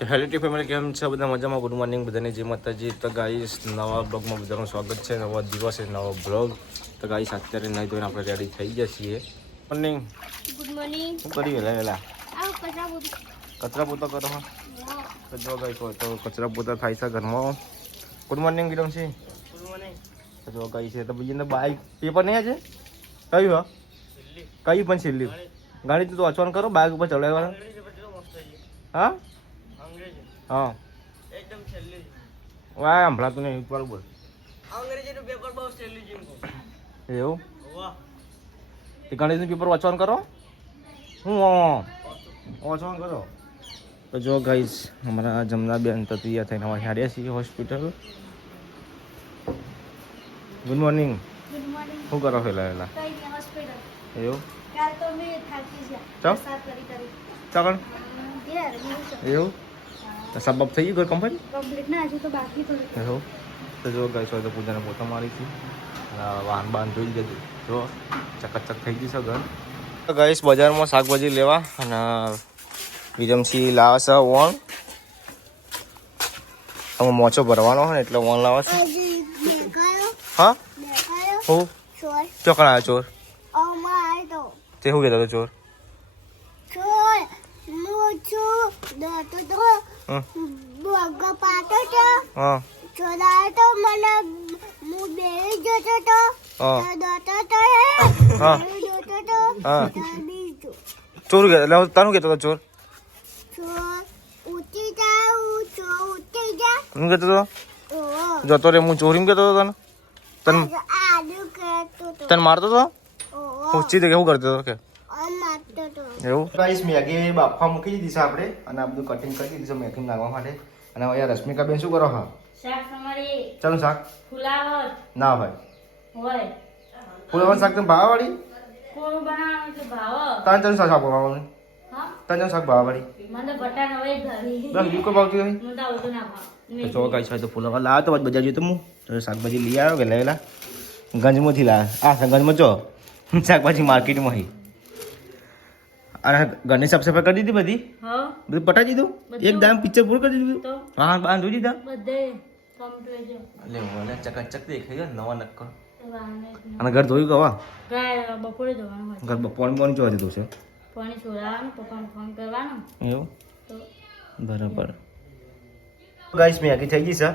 Hello T family, કેમ છે બધા? મજામાં? ગુડ મોર્નિંગ બધાને, જય માતાજી. તો ગાઈસ, નવા બ્લોગમાં બધાનું સ્વાગત છે. નવા દિવસે નવો બ્લોગ. તો ગાઈસ, અત્યારે નહીં ધોઈને આપણે રેડી થઈ ગયા છીએ. મોર્નિંગ. Good morning. શું કરી વેલા કચરા પોતા કરો? હા, હા. તો જો ગાઈસ, તો કચરા પોતા થાય છે ઘરમાં. ગુડ મોર્નિંગ વિરમ છે. Good morning. તો જો ગાઈસ, તો બીજી બાઈક પેપર નહીં આજે કયું હા કયું પણ છેલ્લી ગાડી તું વાંચવાનું કરો બાઈક ઉપર ચલાવવાનું. હા હા એકદમ છેલ્લી વાહ, સંભળાતું નહીં ઉપર બોલ. અંગ્રેજીનું પેપર બહુ છેલ્લી જેમ કહું. એવું વાહ. એ ગણિતનું પેપર વાંચવાનું કરો. હું વાંચવાનું કરો. તો જો ગાઈસ, અમારા જમના બેન તો તૈયાર થઈને અમારે હાર્યા છીએ hospital. Good morning. Good morning. શું કરો ફેલા કઈ નહીં, હોસ્પિટલ. એવું કાલ તો મેં થાકી ગયા. ચાલ. સાત કરી. ચાકણ ઘેર એવું તો સબબ થઈ ગયું ઘર કમ્પ્લીટ. કમ્પ્લીટ ના, હજુ તો બાકી થોડું. એવું તો જો ગાઈસ, હોય તો પૂજાને પોતા મારી છે. વાહન બાન જોઈ જતું જો ચકચક થઈ ગઈ છે ઘર. તો ગાઈસ, બજારમાં શાકભાજી લેવા અને વિરમસી લાવે છે વણ. અમે મોચો ભરવાનો હોય ને એટલે વણ લાવે છે. હા હું ચોકણ આવ્યો ચોર. તે શું કહેતો હતો ચોર? હા હા ચોર એટલે તારું કહેતો હતો ચોર. હું કહેતો હતો જતો રે, હું ચોરીમ કહેતો હતો તને તને મારતો હતો. ઊંચી કે શું કરતો હતો કે એવું? ગાઈસ, મેગી બાફા મૂકી દીધી છે આપણે અને આ બધું કટિંગ કરી દીધું છે મેગી નાખવા માટે. અને હવે રશ્મિકા બેન શું કરો? હા, શાક તમારી ચાલો શાક ફુલાવર ના ભાઈ હોય. ફૂલવાનું શાક તમે ભાવાવાળી કોનું બનાવવાનું છે ભાવ? તાન ચાલો શાક ભાવવાનું હા, તાન શાક ભાવાવાળી મને બટાકા હોય ઘરી. બસ બીકો ભાવતી હોય. હું તો આવતું ના ભાવ. તો જો ગાઈસ, હોય તો ફૂલવા લાવ્યો તો બજાર જોયું તો હું તો શાકભાજી લઈ આવ્યો કે લેલા ગંજમાંથી લાવ્યા. આ ગંજમાં જો શાકભાજી માર્કેટમાં હી. અને ઘરની સાફ સફાઈ કરી દીધી બધી, હા, બધું પટાઈ દીધું. એક દામ પિક્ચર પૂરું કરી દીધું. તો હા બાંધ ધોઈ દીધા. બધે કમ્પ્લીટ છે. એટલે મને ચકાચક દેખાઈ ગયો નવા નક્કો. તો વાંધો નહીં. અને ઘર ધોયું કવા ગાય બપોરે જવાનું હોય. ઘર પોણી પોણી જોવા દીધું છે પાણી છોડાવવાનું, પપ્પાને ફોન કરવાનો. એવું તો બરાબર. ગાઈસ, મેગી થઈ ગઈ છે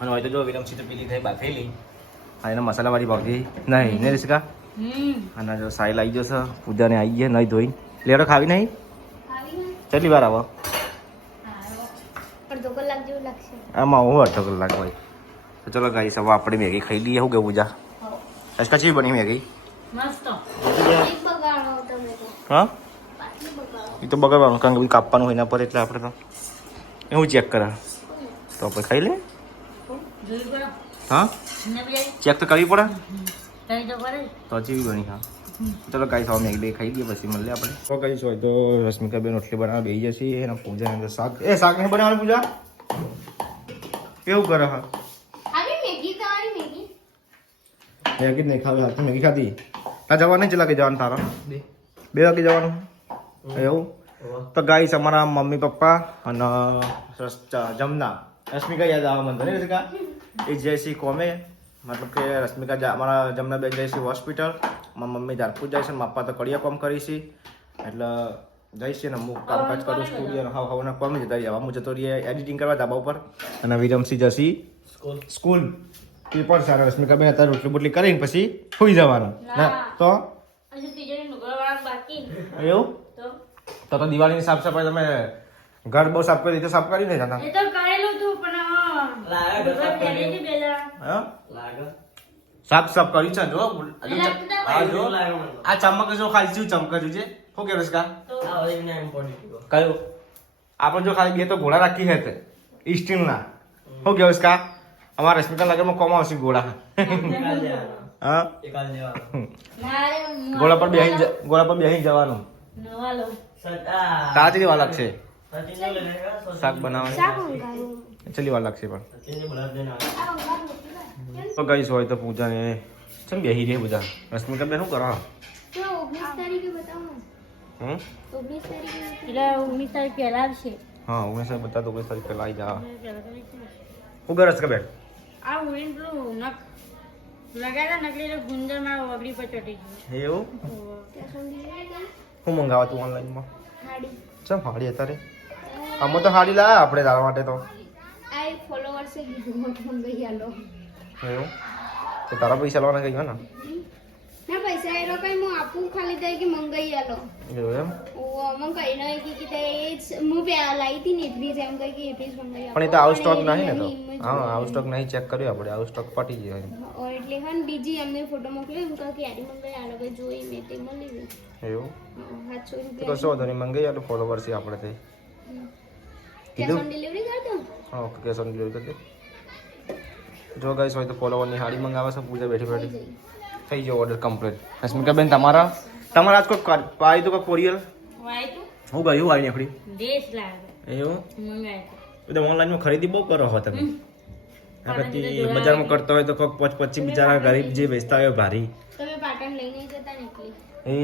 અને હોય તો જો વિરમસી તો પેલી થઈ બાફેલી અને એને મસાલાવાળી ભાવતી નહીં ને રિસ્કા. અને જો સાઈ આવી જશે પૂજાને આવી ગયા નહીં ધોઈ લેડો ખાવી નહીં. કેટલી વાર આવો? અડધો કલાક જેવું લાગશે. આમાં હું અડધો કલાક હોય. તો ચલો ગાઈસ, હવે આપણે મેગી ખાઈ લઈએ. શું કે પૂજા અચકા ચી બની મેગી? મસ્ત. બગાડો તમે તો. હા, પાટલી બગાડો. એ તો બગાડવાનું કારણ કે બધું કાપવાનું હોય એના પર એટલે આપણે તો એવું ચેક કરે તો આપણે ખાઈ લે. જોઈ પડો. હા, ને બે ચેક તો કરવી પડે કઈ તો પડે. તો હજી બની. હા, ચલો ગાઈસ, હવે મેગી ખાઈ ગઈએ પછી મળીએ આપણે. તો ગાઈસ, હોય તો રશ્મિકા બેન રોટલી બનાવવા બેસી જશે અને પૂજા અંદર શાક શાક નહીં બનાવવાનું. પૂજા કેવું કરે? હા, આવી મેગી તમારી મેગી. મેગી જ નહીં ખાવી. હાથ મેગી ખાધી. હા, જવાનું નહીં. ચલા કે જવાનું તારા 2 વાગે જવાનું એવું? તો ગાઈસ, અમારા મમ્મી પપ્પા અને જમના રશ્મિકા યાદ આવવા મને નહીં રશ્મિકા એ જયસી કોમે મતલબ કે રશ્મિકા અમારા જમના બેન જઈશી હોસ્પિટલ. મારા મમ્મી ધારપુર જાય છે ને માપા તો કડિયા કોમ કરી છે એટલે જઈશ ને હું કામકાજ કરું સ્ટુડિયો હવાના કોમે જતા રહ્યા. હું જતો રહીએ એડિટિંગ કરવા ધાબા ઉપર અને વિરમસી જશી સ્કૂલ. પેપર સારા રશ્મિકા બેન અત્યારે રોટલી બોટલી કરીને પછી સુઈ જવાનું ના તો હજુ તિજોરી નુગળવાળા બાકી. એવું તો તો દિવાળીની સાફ સફાઈ તમે ઘર બહુ સાફ કરી તો સાફ કરી નહીં જતા? એ તો કરેલું હતું પણ હા, સાફ સાફ કરી છે જો. આ જો આ ચમક જો ખાલી શું ચમકજું છે. શું કે રસકા કયું આપણે જો ખાલી 2 તો ઘોડા રાખી હે તે સ્ટીલના. શું કે રસકા અમારા રશ્મિકા લગનમાં કોમ આવશે ઘોડા. હા, ઘોડા પર બેસી જવાનું. નવા લો તાજી વાર લાગશે શાક બનાવવાની. ચલી વાર લાગશે પણ તો ગાઈસ, હોય તો પૂજાને ચમ બેહી રહી પૂજા. રશ્મિકા બેન શું કરો? 19 તારીખે બતાવો. 19 તારીખે એટલે 19 તારીખ પહેલા આવશે. હા 19 બતા તો 19 તારીખ પહેલા આવી જા પેલા તો નહીં. હું ગરજ કે બેટ આ ઉડીને પેલું નખ લગાવ્યા નકલી તો ગુંદર મારા વગડી પર ચડી ગયું. એવું હું મંગાવા તું ઓનલાઈનમાં હાડી ચમ હાડી અત્યારે આમાં તો હાડી લાયા આપણે તારા માટે તો આ ફોલોવર્સ એ કીધું મંગાઈ આલો એવું તો તારા પૈસા લાવવાના કઈ ને ના પૈસા એ લોકો હું આપું ખાલી થાય કે મંગાઈ આલો એવું એમ ઓ અમન કઈ નહીં કે તે હું બે લાવી હતી ને એટલી જ એમ કઈ કે એટલી જ મંગાઈ પણ એ તો આઉટ સ્ટોક નહીં ને તો હા આઉટ સ્ટોક નહીં ચેક કર્યો આપણે આઉટ સ્ટોક પટી ગયો ઓ એટલે હન બીજી એમને ફોટો મોકલ્યો એમ કહે કે આડી મંગાઈ આલો કે જોઈ મેં તે મળી ગઈ એવું 700 તો રૂપિયા કશો વાંધો નહીં મંગાઈ આલો ફોલોવર્સ છે આપણે તે કેશ ઓન ડિલિવરી કર દો હા ઓકે કેશ ઓન ડિલિવરી કરી દે જો ગાઈસ હોય તો ફોલોવરની હાડી મંગાવે છે પૂજા બેઠી બેઠી થઈ ગયો ઓર્ડર કમ્પ્લીટ રશ્મિકા બેન તમારા આજ કોઈ પાઈ તો કોરિયર વાય તું હું ગયું આવી નીકળી દેશ લાગે એવું મંગાય તો ઓનલાઈનમાં ખરીદી બહુ કરો હો તમે આ બધી બજારમાં કરતા હોય તો કોક 25 બિચારા ગરીબ જે વેચતા હોય ભારી તમે પાટણ લઈને જતા ને એટલી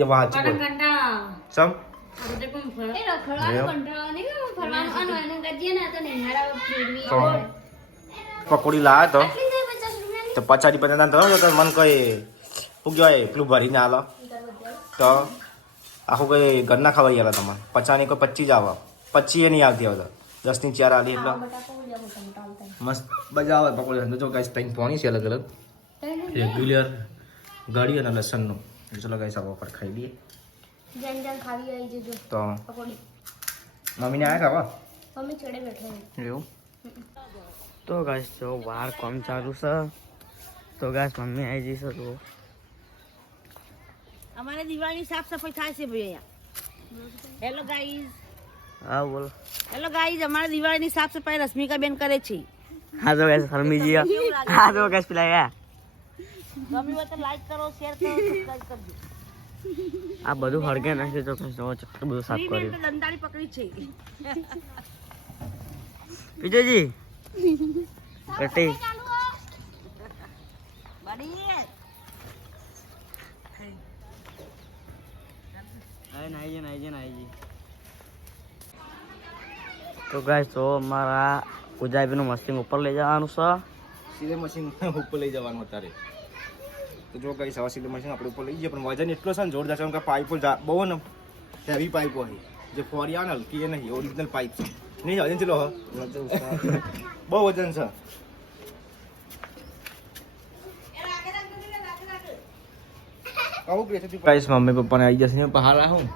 એ વાત પાટણ કંટા સમ આપણે કોણ ફળ એ રખડવાનું કંટાળો નહીં કે ફરવાનું અને એને ગજીએ ને તો નિહાળા ફેરવી તો પકોડી લાયા તો આટલી જાય 50 રૂપિયાની તો પચાડી પચાસ તો મન કઈ શું કહેવાય પેલું ભરીને આલો તો આખું કઈ ઘરના ખવાઈ આલો તમારે 50 ની કોઈ 25 જ આવે 25 એ નહીં આવતી હવે 10 ની 4 આલી એટલે મસ્ત મજા આવે પકોડી જો ગાઈસ ત્રણ પોણી છે અલગ અલગ રેગ્યુલર ગાડી અને લસણનું ચલો ગાઈસ આવો પર ખાઈ લઈએ જન જન ખાવી આવી જજો તો પકોડી મમ્મીને આયા ખાવા મમ્મી છેડે બેઠો એવું તો ગાઈસ જો બહાર કામ ચાલુ છે તો ગાઈસ મમ્મી આવી જઈશ તો અમારે દિવાળીની સાફ સફાઈ થાય છે ભાઈ અહીંયા. Hello guys. હા બોલો હેલો ગાઈઝ, અમારે દિવાળીની સાફ સફાઈ રશ્મિકા બેન કરે છે. હા તો ગાઈસ હરમીજી હા તો ગાઈસ પેલા ગયા ગમી હોય તો લાઈક કરો, શેર કરો, સબસ્ક્રાઇબ કરજો. આ બધું હળગે નાખ્યું તો ગાઈસ જો ચક્કર બધું સાફ બેન કર્યું તો દંતાળી પકડી છે. વિજયજી કટી બડી તો ગાઈસ તો અમારા ઉજાઈબીનું મસ્તી ઉપર લઈ જવાનું છે સિલે મશીન ઉપર લઈ જવાનું અત્યારે તો જો ગાઈસ આવા સિલે મશીન આપણે ઉપર લઈ જઈએ પણ વજન એટલો છે ને જોરદાર છે કે પાઇપો બહુ ને હેવી પાઇપો હોય જે ફોરી આવે ને હલકી એ નહીં ઓરિજિનલ પાઇપ છે નહીં વજન ચલો બહુ વજન છે ગાઈસ મમ્મી પપ્પાને આવી જશે બહાર આવું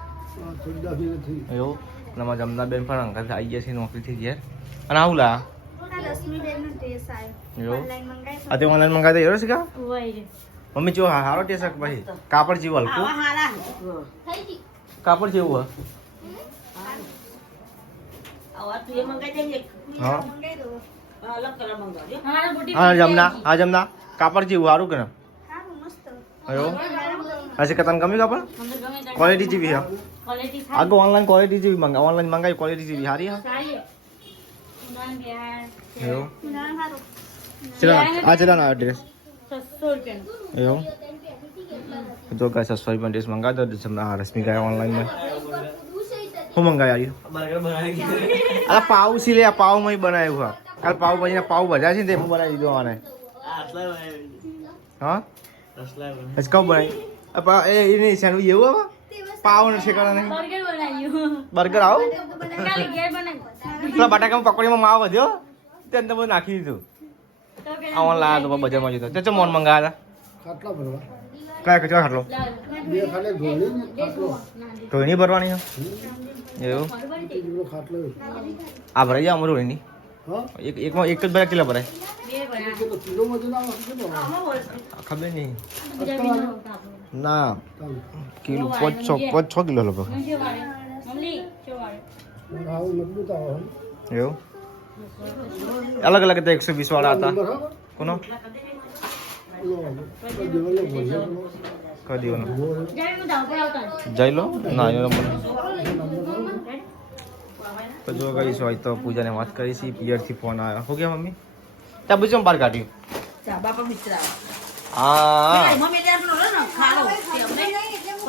એવું અને મારા જમના બેન પણ અંકલ આવી જશે નોકરીથી ગયા અને આવું લા લક્ષ્મી બેન નો ડ્રેસ આવ્યો એવું ઓનલાઈન મંગાઈ આ તે ઓનલાઈન મંગાવી દે છે કા હોય મમ્મી જો હારો ટેસ્ટ છે ભાઈ કાપડ જેવું હલકું હારા થઈ ગઈ કાપડ જેવું આવા તું એ મંગાઈ દે હા મંગાઈ દો અલગ કલર મંગાવજો. અમારા બુટી હા જમના કાપડ જેવું સારું કે ને સારું મસ્ત એવું હશે કે તને ગમ્યું કાપડ અમને ગમે તે ક્વોલિટી જેવી હા ક્વોલિટી આગળ ઓનલાઈન ક્વોલિટી જેવી ઓનલાઈન મંગાવી ક્વોલિટી જેવી સારી હા સારી છે. ઉડાન બિહાર એવું ના સારું ચલો ના ડ્રેસ 600 રૂપિયાનું. એવું જો કાંઈ 600 રૂપિયા ડ્રેસ મંગાવી દો જમના રશ્મિ ગયા ઓનલાઈનમાં શું મંગાવી આવ્યું અરે પાવ સી લે પાવ માં બનાવ્યું હા કાલ પાવ ભાજીના પાવ ભજા છે ને તેમાં બનાવી દીધો આને હા હજી કબ બનાવી એ નહીં સેન્ડવિચ એવું હવે પાવ ને શેકડા નહીં બર્ગર બનાવ્યું. બર્ગર આવો ખાલી ઘેર બનાવ્યું. પેલા બટાકામાં પકોડીમાં માવ વધ્યો તે અંદર બધું નાખી દીધું તો કે આ ઓન લાયા તો બજારમાં જતો તે ચો મોન મંગાવ્યા ખાટલા ભરવા કયા કચરા ખાટલો બે ખાલે ધોળી ને ખાટલો ધોઈની ભરવાની છે એવું કિલો ખાટલો આ ભરાઈ જાય અમારું એની હા એકમાં એક જ ભરાય કેટલા ભરાય બે બનાવ્યા. કિલો મજૂર ના કેટલો ખબર નહીં બીજા બી નહોતા આપણું. ના કિલો 5-6 કિલો લગભગ મમ્મી વાળે. મમ્મી શું વાળે? આવું મજબૂત આવે એવું અલગ અલગ હતા 120 વાળા હતા બરાબર કોનો દેવલે ભોજન કઈ દીવાનો જ્યારે હું ધાવ પર આવતા જઈ લો ના એનો નંબર તો જો ગઈશ હોય તો પૂજાને વાત કરી છે પિયરથી ફોન આવ્યો હો ગયા મમ્મી ત્યાં બીજું બહાર કાઢ્યું ચા બાપા મિત્ર હા મમ્મી ત્યાં પેલો લો ને ખારો તે અમને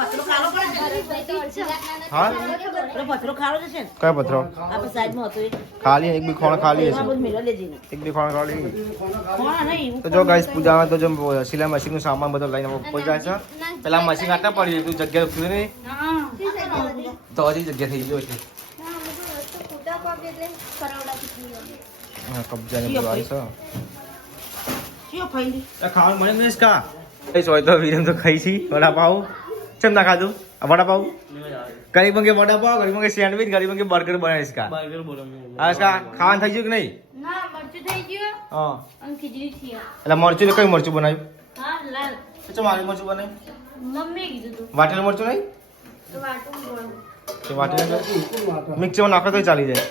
પતરો ખાલો પડે ભરતભાઈ તો અડધી રાતના નથી હા? ખબર. પેલો પતરો ખાલો જશે ને કયો પથરો આપણે સાઈડમાં હતો એ ખાલી એક બી ખોણ ખાલી એમાં હશે બધું મેળો લેજે ને એક બી ખોણ ખાલી કોણ નહીં તો જો ગાઈસ પૂજામાં તો જો સિલાઈ મશીન નું સામાન બધો લઈને ઉપર જાય છે પેલા મશીન આટા પડી તું જગ્યા રૂકી નહીં તો હજી જગ્યા થઈ ગયો છે ના, અમુક વસ્તુ ખૂટા પાકે એટલે કરાવડાથી થઈ ગયું. હા, કબજાને બોલાવી છે કયો ફાઈલી ખાવાનું મળે નહીં કા એ સોય તો વીરમ તો ખાઈ છી વડાપાવ ચમ ના ખાધું આ વડાપાવ ગરીબ કે વડાપાવ ગરીબ કે સેન્ડવિચ ગરીબ કે બર્ગર બનાવીશ કા બર્ગર બોલો હા કા ખાવાનું થઈ ગયું કે નહીં ના મરચું થઈ ગયું હા અને ખીચડી થઈ એટલે મરચું એટલે કઈ મરચું બનાવ્યું હા લાલ ચમ આલુ મરચું બનાવ્યું મમ્મીએ કીધું તું વાટેલું મરચું નહીં તો વાટું બોલું તે વાટેલું મિક્સરમાં નાખો તો ચાલી જાય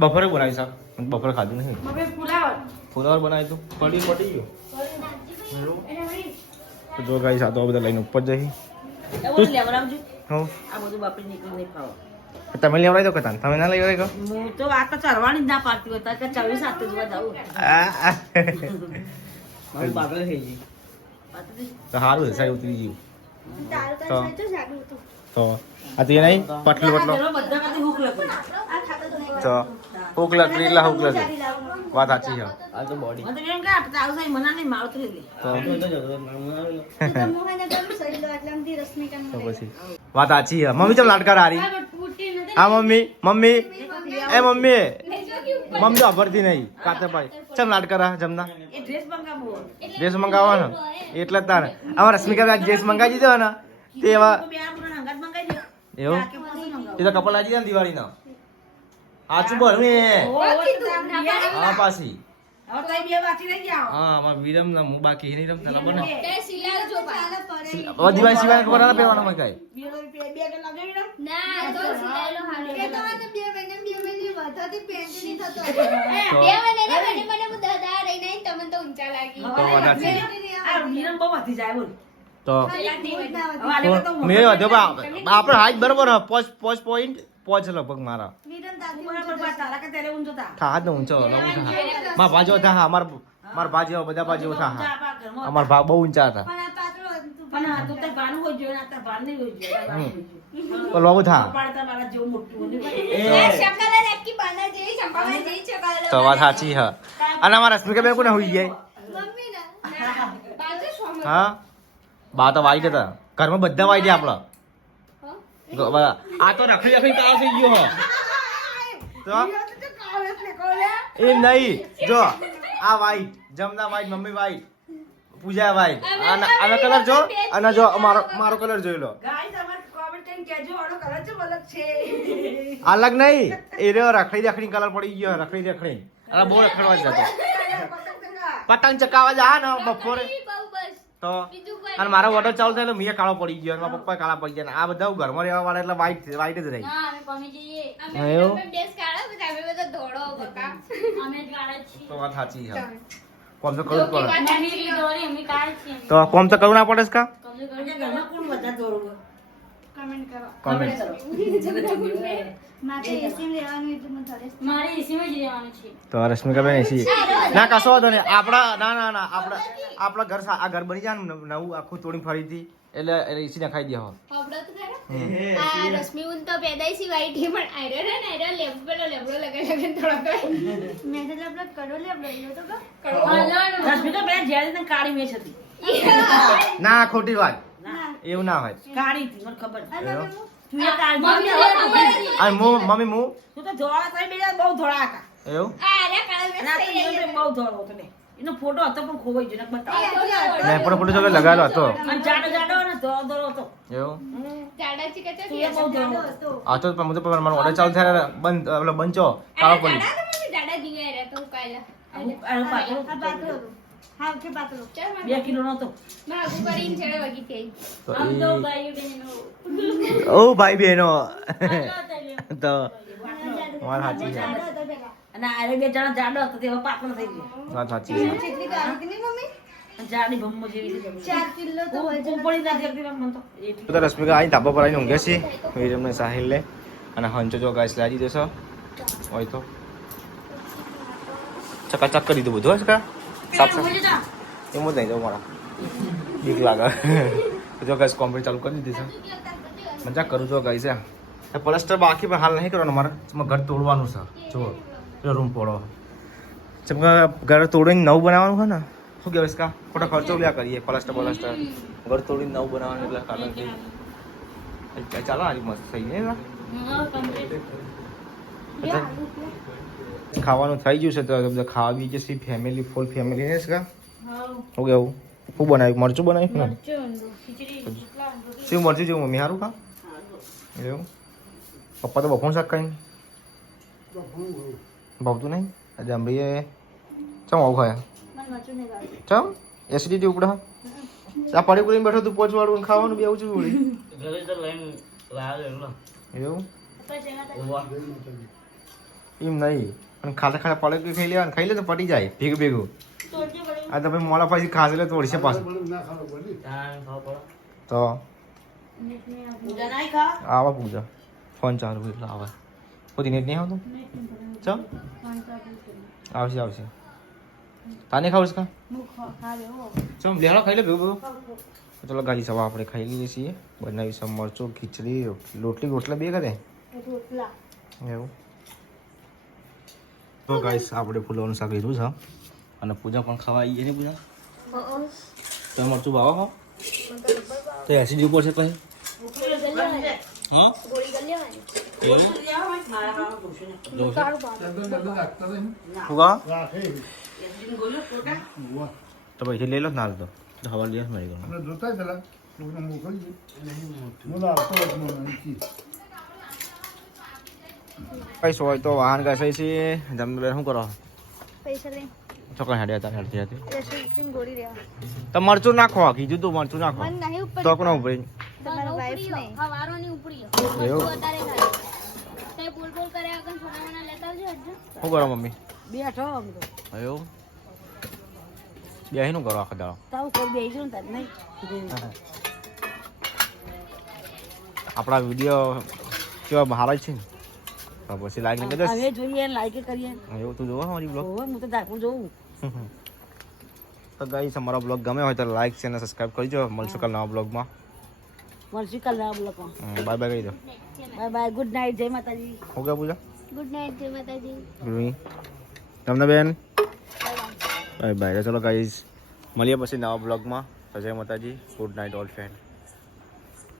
બપોરે બનાવી શાક બપોરે ખાધું નહીં મમ્મી ફુલાવર ફુલાવર બનાવી તું પડી ગયું એને વળી તો જો ગાઈસ આ તો બધા લઈને ઉપર જઈ એવું લેવડાવજો હો આ બધું બાપરે નીકળી નહીં ખાવા તમે લેવડાવી દો કે તમે ના લેવડાવી દો હું તો આ તો ચરવાની જ ના પાડતી હતા કે 24 સાથે જોવા જાઉં મારું પાગલ થઈ ગઈ તો સારું છે સાહેબ ઉતરી ગયું તારું તો તો. સાચું જાગૃત હતું. તો આ તો એ નહીં પટલું પટલો બધા કાંઈ હુક લખું આ ખાતો તો નહીં. તો હુક લકડી એટલે હુક લકડી ચાલી લાવવાનું. વાત સાચી છે આ તો બોડી મને તો એમ કે તારું સાહેબ મના નહીં મારું તો લઈ લે તો તું તો મોહનગરનું સહી લો, એટલે આમથી રશ્મિકાનું તો લઈ. પછી વાત સાચી છે મમ્મી ચમ લાડકાર હારી હા મમ્મી મમ્મી એ મમ્મી મમ્મી તો અભરતી નહીં કાતે પાડી ચમ લાડકાર જમના એ ડ્રેસ મંગાવો ડ્રેસ મંગાવવાનો એટલે જ તારે અમારા રશ્મિકા ડ્રેસ મંગાવી દીધો ને તે એવા તો બે આપણને અંગાત મંગાઈ દે એવું કે પછી મંગાવો એ તો કપલ લાગી જાય ને દિવાળીના સાચું બોલ ને હા પાછી હવે તો બે બાકી રહી ગયા હા અમાર વિરમ ના હું બાકી નહીં રમતા ખબર ને તે સિલાઈ જો પા. હવે દિવાળી સિવાય ખબર ના પહેરવાના હોય કાંઈ બે કે લગાવી ને ના, તો સિલાઈ લો હાલો. તો બે મહિનાના મને હું દાદા રહીને આવીને તમને તો ઊંચા લાગી. તો વાત સાચી. આ મિરન બહુ વધી જાય બોલ તો હવે આલે તો મેં વધ્યો આપણે હાઈટ બરોબર હે પોચ પોઈન્ટ પોચ લગભગ મારા બરાબર બા તારા કે તેરે ઊંચો તા થા ને ઊંચો મારા ભાજો થા મારા ભાજો બધા ભાજો થા અમારા ભા બહુ ઊંચા હતા પણ આ તો તે બાનું હોય જોઈએ આ તો બાન નહીં હોય જોઈએ તો લોબુ થા પાડતા મારા જેવું મોટું હોય આ શકલ જ આખી બાના જેવી, ચંપામાં જેવી શકલ. તો વાત સાચી હા અને અમારા રશ્મિકા બેન કોને હોઈ જાય મમ્મી ના. બાજુ સોમ. હા બા તો વાઈટ હતા ઘરમાં બધા વાઈટ આપણા આ તો રખડી રખડી કાળો થઈ ગયો હો તો એ નહીં જો આ white Jamna white mummy white Pooja white આનો કલર જો અને જો મારો કલર જોઈ લો ગાઈસ અમાર કોમેન્ટ કરીને કહેજો આનો કલર ચેમ અલગ છે અલગ નહીં એ રહ્યો રખડી રખડી કલર પડી ગયો રખડી રખડી અરે બહુ રખડવા જ જતો પતંગ ચકાવવા જા ને બપોરે બહુ બસ. તો બીજું કોઈ અને મારો ઓર્ડર ચાલુ થાય એટલે મેં કાળો પડી ગયો અને મારા પપ્પા કાળા પડી ગયા આ બધા ઘરમાં રહેવા વાળા એટલે વાઈટ વાઈટ જ રહી ના, અમે કોમી જઈએ. અમે હા, એવું? અમે ડ્રેસ કાઢો, પછી અમે બધા દોડો બકા. અમે જ કાઢે છીએ. તો વાત સાચી છે કોમ તો કરવું જ પડે વાત સાચી. અમે કાઢે છીએ. તો કોમ તો કરવું ના પડે છે કા ઘરમાં કોણ વધારે દોડવું કમેન્ટ કરો. કોમેન્ટ મારે એસી માં રહેવાનું એટલે મને થોડે મારે એસીમાં જ રહેવાનું છે તો રશ્મિકા બેન એસી ના કશો વાંધો નહીં આપણા ના આપણા ઘર આ ઘર બની જાય ને નવું આખું તોડી ફરીથી એટલે એસી ના ખાઈ દે હો હબળો તો ખરો. આ રશ્મિઉન તો પેદાઈશી વાઈટ હે, પણ આયરો ને આયરો લેબડો લગાઈ થોડો મેં તો લેબડો કડો લેબડો લ્યો તો કડો. રશ્મિકા પેલા જ્યારે તને કાળી મેચ હતી ના ખોટી વાત એવું ના હોય કાળી હતી મને ખબર એવું? તું એ કાળી અને મમ્મી હું તું તો ધોળા થઈ બે બહુ ધોળા હતા એવું આ રે કાળો મેં અને આ તો ઈવન બહુ ધોળો હતો ને એનો ફોટો હતો પણ ખોવાઈ ગયો ને બતાવો નહીં પણ ફોટો જો લગાવેલો હતો અને જાડો જાડો અને ધોળો હતો એવું જાડા ચીકા તો તું એ બહુ ધોળો હતો આ તો પણ મને મારો ઓર્ડર ચાલુ થાય બંધ પેલો બંચો કાળો પડી જાડા જીવા રે તો કાયલા આનું પાતળું હા કે પાતળો ચાલ 2 કિલો નતો માં આગુ કરીને છેડે વગી થઈ. તો આમ તો એ ભાઈઓ બહેનો ઓ ભાઈ બહેનો તો વાત સાચી છે અને આ બે જણા જાડો હતો તે હવે પાતળો થઈ ગયો વાત સાચી છે કેટલી કાળી કે નહીં મમ્મી? અને જાડી ભમ્મો જેવી છે 4 કિલો તો હોય છે. ઉપડી ના જગતી મને તો એટલી તો રશ્મિકા અહીં ધાબા પર આવીને ઊંઘે છે વિરમને સાહિલ લે અને હંચો જો ગાઈસ લાવી દેશો હોય તો ચકાચક કરી દીધું બધું હશે કા સાફ સાફ એમ જ નહીં જાઉં મારા બીક લાગે તો જો ગાઈસ કોમ્પ્યુટર ચાલુ કરી દીધી છે મજાક કરું છો ગાઈસ આ પ્લાસ્ટર બાકી પણ હાલ નહીં કરવાનું મારે ઘર તોડવાનું છે જો રૂમ પોળો ઘર તોડીને નવું બનાવવાનું છે ને શું કહેવાય કા ખોટા ખર્ચો લ્યા કરીએ પ્લાસ્ટર ઘર તોડીને નવું બનાવવાનું એટલે કારણથી ચાલો આજે મસ્ત થઈ જાય ખાવાનું થઈ ગયું છે તો બધા ખાવા બી જશે ફેમિલી ફૂલ ફેમિલી ને કા શું કેવું શું બનાવ્યું મરચું બનાવ્યું ને શું મરચું જેવું મમ્મી સારું કા એવું પપ્પા તો બફોન શાક ખાઈને ભાવતું નહીં આજે અમરીએ ચમ આવું ખાયા ચમ એસિડિટી ઉપડે આ પડી પડીને બેઠો તું પોચવાળું ખાવાનું બી આવું છું એવું એમ નહીં અને ખાતા ખાતા પડે ખાઈ લેવાનું ખાઈ લે તો પડી જાય ભેગું ભેગું આ તમે મોડા પછી ખાસ એટલે તોડશે પાછું તો આવા પૂજા ફોન ચાલુ એટલે આવે કોઈ નેટ નહીં આવતું ચમ આવશે આવશે તાને ખાવું છે કા ચમ લેહાડો ખાઈ લે ભેગું ભેગું ચલો ગાડી સવા આપણે ખાઈ લઈએ છીએ બનાવી છે મરચું ખીચડી રોટલા બે કરે એવું તો ગાઈસ આપણે ફૂલોનું શાક લીધું છે અને પૂજા પણ ખાવા આવીએ ને પૂજા તમે મરચું ભાવો હો તો એસી ઉપર છે પછી હા તો પછી લઈ લો ના તો હવા દિવસ મળી ગયો આપણે જોતા પેલા મોકલજો બોલા આવતો પૈસો હોય તો વાહન ઘસાય છે જમવા શું કરો પૈસા લે છોકરા હેડ્યા હતા હેડતી હતી રેસ્ટોરન્ટ ગોળી લેવા તો મરચું નાખો કીધું તું મરચું નાખો મન નહીં ઉપર તો કોણ ઉપરી તમારા વાઈફ ને હવારોની ઉપરી એવું? વધારે થાય તે બોલ બોલ કર્યા આગળ છોકરાઓના લેતા આવજો હજુ શું કરો મમ્મી બેઠો આમ તો એવું બે શું કરો આખા દાડો તાવ કોઈ બેસી ને તાર નહીં આપણા વિડીયો કેવા સારા છે ને તો પછી લાઈક ને કદાચ હવે જોઈએ લાઈક કરીએ એવું તું જોવો મારી બ્લોગ હું તો દાખવું જોઉં તો ગાઈસ અમારો બ્લોગ ગમે હોય તો લાઈક છે અને સબસ્ક્રાઇબ કરજો મળશું કાલ નવા બ્લોગમાં મળશું કાલ ના બ્લોક બાય બાય કહી દો બાય બાય ગુડ નાઇટ જય માતાજી હું ક્યાં પૂજા ગુડ નાઇટ જય માતાજી ગુરુઈ તમને બેન બાય બાય ચલો ગાઈસ મળીએ પછી નવા બ્લોગમાં જય માતાજી ગુડ નાઇટ ઓલ ફ્રેન્ડ